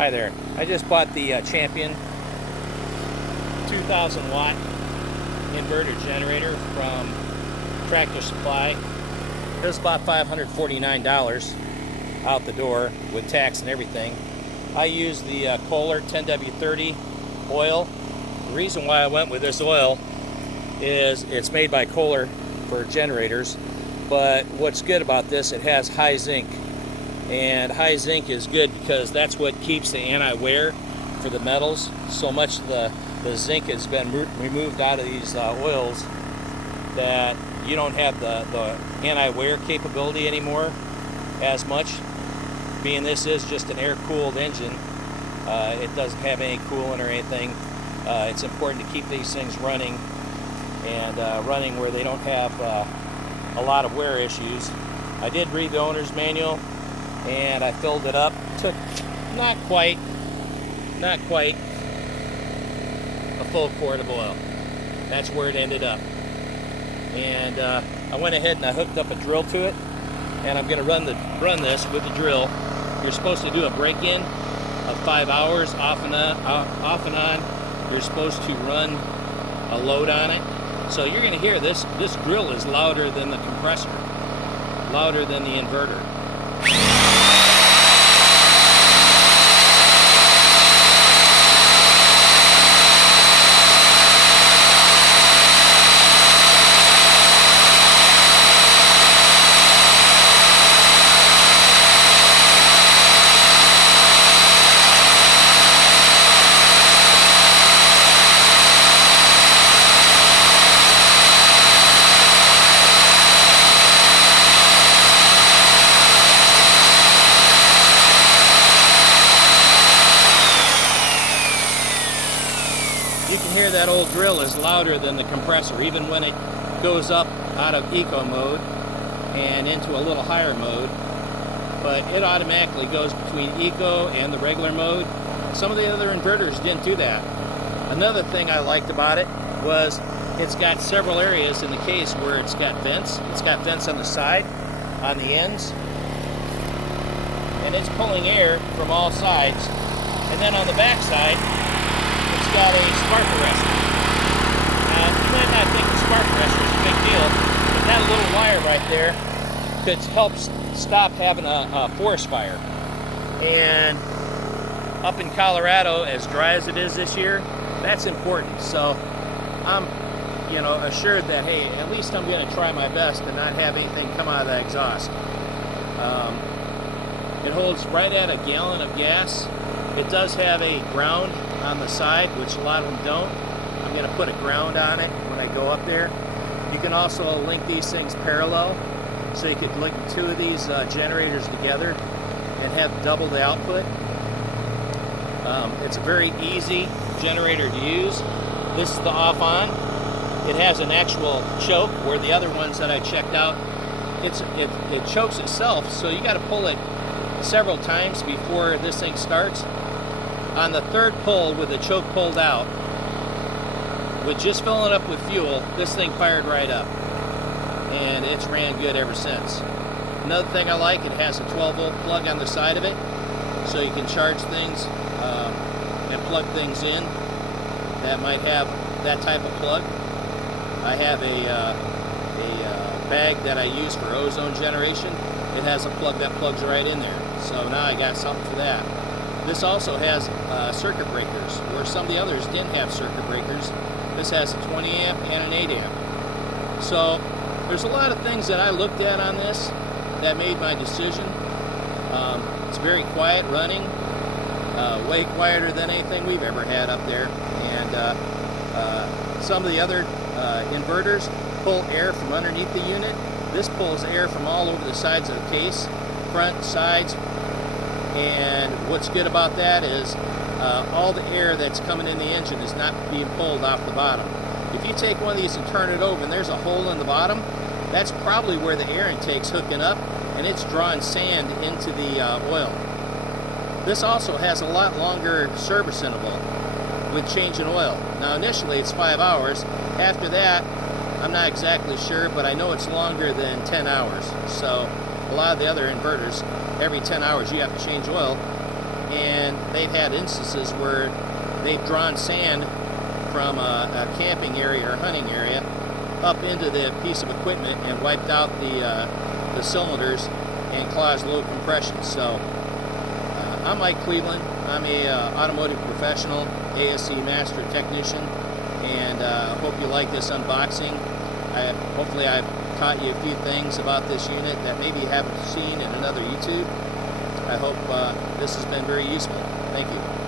Hi there. I just bought the Champion 2000 watt inverter generator from Tractor Supply. It was about $549 out the door with tax and everything. I use the Kohler 10W30 oil. The reason why I went with this oil is it's made by Kohler for generators, but what's good about this, it has high zinc. And high zinc is good because that's what keeps the anti-wear for the metals. So much of the zinc has been removed out of these oils that you don't have the anti-wear capability anymore as much. Being this is just an air-cooled engine, it doesn't have any coolant or anything. It's important to keep these things running and running where they don't have a lot of wear issues. I did read the owner's manual and I filled it up. Took not quite a full quart of oil. That's where it ended up. And I went ahead and I hooked up a drill to it, and I'm going to run this with the drill. You're supposed to do a break-in of 5 hours off and on. You're supposed to run a load on it. So you're going to hear this drill is louder than the compressor, louder than the inverter. You can hear that old drill is louder than the compressor, even when it goes up out of eco mode and into a little higher mode. But it automatically goes between eco and the regular mode. Some of the other inverters didn't do that. Another thing I liked about it was it's got several areas in the case where it's got vents. It's got vents on the side, on the ends, and it's pulling air from all sides. And then on the back side, it's got a spark arrestor. Now, you might not think the spark arrestor is a big deal, but that little wire right there could help stop having a forest fire. And up in Colorado, as dry as it is this year, that's important. So I'm, assured that, hey, at least I'm going to try my best to not have anything come out of that exhaust. It holds right at a gallon of gas. It does have a ground on the side, which a lot of them don't. I'm going to put a ground on it when I go up there. You can also link these things parallel, so you could link two of these generators together and have double the output. It's a very easy generator to use. This is the off-on. It has an actual choke, where the other ones that I checked out, it chokes itself, so you got to pull it several times before this thing starts. On the third pull, with the choke pulled out, with just filling it up with fuel, this thing fired right up, and it's ran good ever since. Another thing I like, it has a 12-volt plug on the side of it, so you can charge things and plug things in that might have that type of plug. I have a bag that I use for ozone generation. It has a plug that plugs right in there, so now I got something for that. This also has circuit breakers, where some of the others didn't have circuit breakers. This has a 20 amp and an 8 amp. So there's a lot of things that I looked at on this that made my decision. It's very quiet running, way quieter than anything we've ever had up there. And some of the other inverters pull air from underneath the unit. This pulls air from all over the sides of the case, front, sides. And what's good about that is all the air that's coming in the engine is not being pulled off the bottom. If you take one of these and turn it over and there's a hole in the bottom, that's probably where the air intake's hooking up, and it's drawing sand into the oil. This also has a lot longer service interval with changing oil. Now initially it's 5 hours. After that, I'm not exactly sure, but I know it's longer than 10 hours. So a lot of the other inverters, every 10 hours you have to change oil. and they've had instances where they've drawn sand from a camping area or hunting area up into the piece of equipment and wiped out the cylinders and caused low compression. So I'm Mike Cleveland. I'm a automotive professional, ASE master technician, and hope you like this unboxing. Hopefully I've taught you a few things about this unit that maybe you haven't seen in another YouTube. I hope this has been very useful. Thank you.